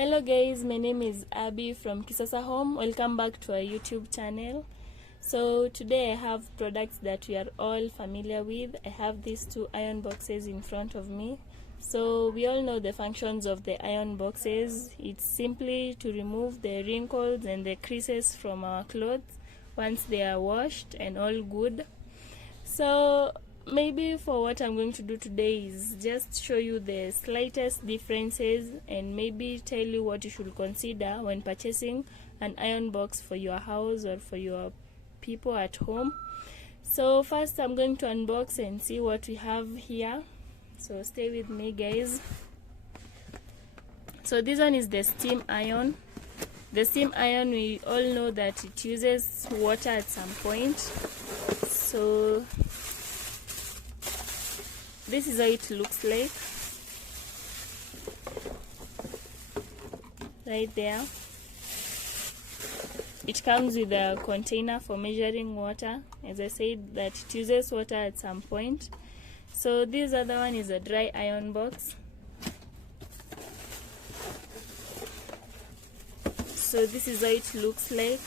Hello guys, my name is Abby from Kisasahome. Welcome back to our YouTube channel. So today I have products that we are all familiar with. I have these two iron boxes in front of me. So we all know the functions of the iron boxes. It's simply to remove the wrinkles and the creases from our clothes once they are washed and all good. So maybe for what I'm going to do today is just show you the slightest differences and maybe tell you what you should consider when purchasing an iron box for your house or for your people at home. So first I'm going to unbox and see what we have here. So stay with me guys. So this one is the steam iron. The steam iron, we all know that it uses water at some point. So this is how it looks like right there. It comes with a container for measuring water. As I said, that it uses water at some point. So this other one is a dry iron box. So this is how it looks like.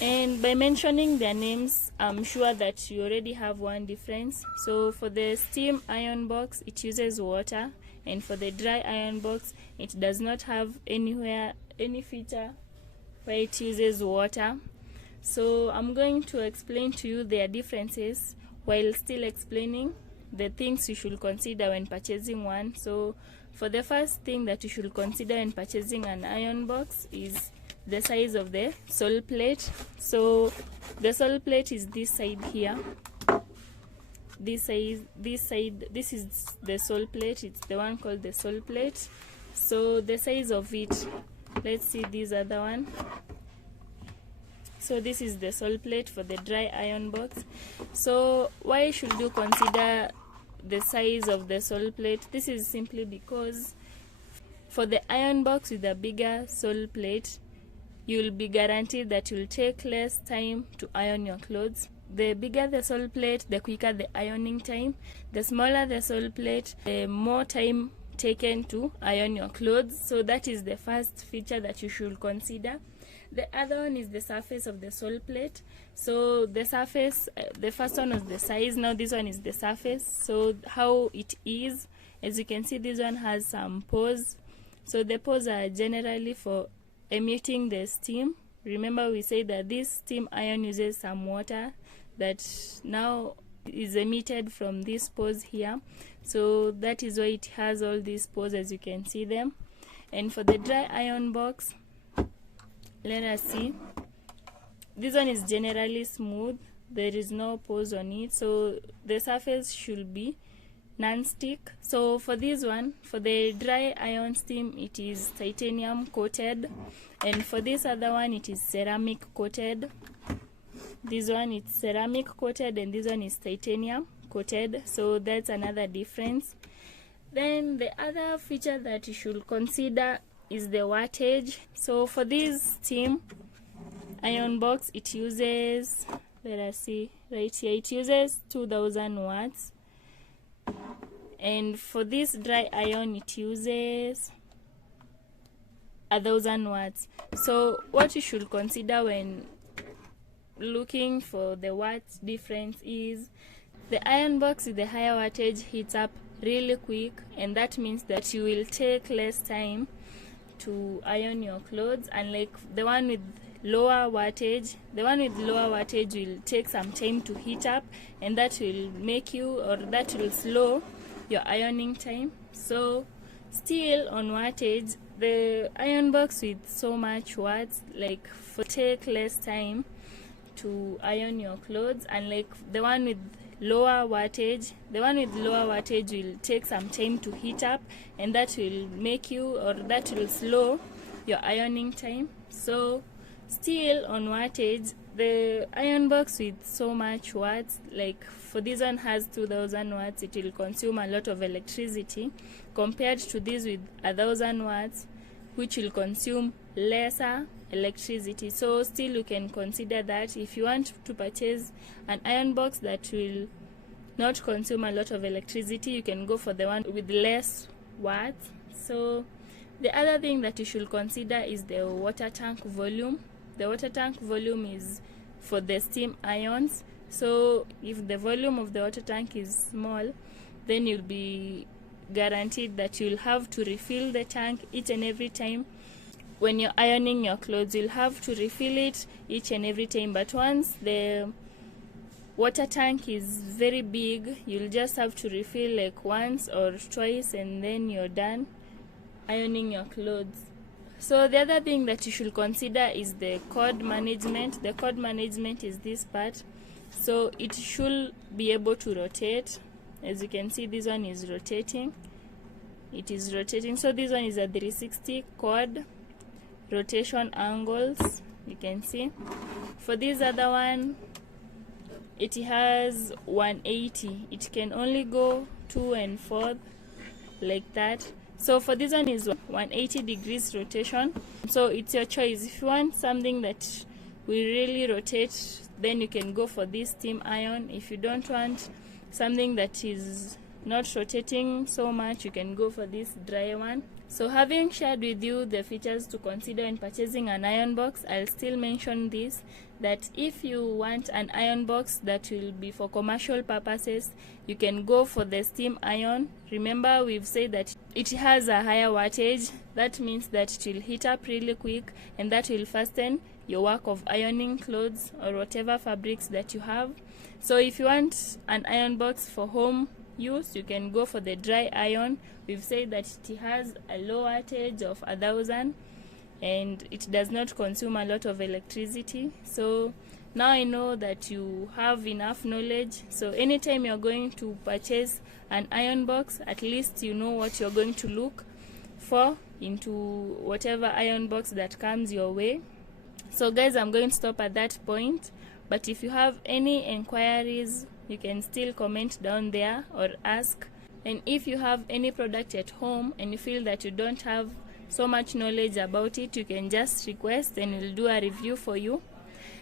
And by mentioning their names, I'm sure that you already have one difference. So for the steam iron box, it uses water, and for the dry iron box, it does not have any feature where it uses water. So I'm going to explain to you their differences while still explaining the things you should consider when purchasing one. So for the first thing that you should consider when purchasing an iron box is the size of the sole plate. So the sole plate is this side here. This side, this is the sole plate. It's the one called the sole plate. So the size of it, let's see this other one. So this is the sole plate for the dry iron box. So why should you consider the size of the sole plate? This is simply because for the iron box with a bigger sole plate, you'll be guaranteed that you'll take less time to iron your clothes. The bigger the sole plate, the quicker the ironing time. The smaller the sole plate, the more time taken to iron your clothes. So that is the first feature that you should consider. The other one is the surface of the sole plate. So the surface, the first one was the size, now this one is the surface. So how it is, as you can see, this one has some pores. So the pores are generally for emitting the steam. Remember we say that this steam iron uses some water that now is emitted from these pores here. So that is why it has all these pores, as you can see them. And for the dry iron box, let us see. This one is generally smooth. There is no pores on it. So the surface should be non-stick. So for this one, for the dry iron steam, it is titanium coated, and for this other one it is ceramic coated. This one is ceramic coated and this one is titanium coated. So that's another difference. Then the other feature that you should consider is the wattage. So for this steam iron box, it uses, let us see right here, it uses 2000 watts. And for this dry iron, it uses 1000 watts. So what you should consider when looking for the watts difference is the iron box with the higher wattage heats up really quick, and that means that you will take less time to iron your clothes, unlike the one with lower wattage. The one with lower wattage will take some time to heat up, and that will make you, or that will slow your ironing time. So still on wattage, the iron box with so much watts like for take less time to iron your clothes, unlike the one with lower wattage. The one with lower wattage will take some time to heat up, and that will make you, or that will slow your ironing time. So still on wattage, the iron box with so much watts, like for this one has 2000 watts, it will consume a lot of electricity compared to this with 1000 watts, which will consume lesser electricity. So still you can consider that if you want to purchase an iron box that will not consume a lot of electricity, you can go for the one with less watts. So the other thing that you should consider is the water tank volume. The water tank volume is for the steam ions. So if the volume of the water tank is small, then you'll be guaranteed that you'll have to refill the tank each and every time. When you're ironing your clothes, you'll have to refill it each and every time. But once the water tank is very big, you'll just have to refill like once or twice, and then you're done ironing your clothes. So the other thing that you should consider is the chord management. The chord management is this part. So it should be able to rotate. As you can see, this one is rotating. It is rotating. So this one is a 360 chord rotation angles, you can see. For this other one, it has 180. It can only go 2 and 4 like that. So for this one is 180 degrees rotation. So it's your choice. If you want something that will really rotate, then you can go for this steam iron. If you don't want something that is not rotating so much, you can go for this dry one. So having shared with you the features to consider in purchasing an iron box, I'll still mention this, that if you want an iron box that will be for commercial purposes, you can go for the steam iron. Remember, we've said that it has a higher wattage. That means that it will heat up really quick, and that will fasten your work of ironing clothes or whatever fabrics that you have. So if you want an iron box for home use, you can go for the dry iron. We've said that it has a low wattage of 1000 and it does not consume a lot of electricity. So now I know that you have enough knowledge. So anytime you're going to purchase an iron box, at least you know what you're going to look for into whatever iron box that comes your way. So guys, I'm going to stop at that point. But if you have any inquiries, you can still comment down there or ask. And if you have any product at home and you feel that you don't have so much knowledge about it, you can just request and we'll do a review for you.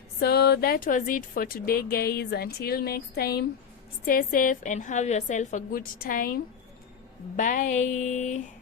So that was it for today, guys. Until next time, stay safe and have yourself a good time. Bye.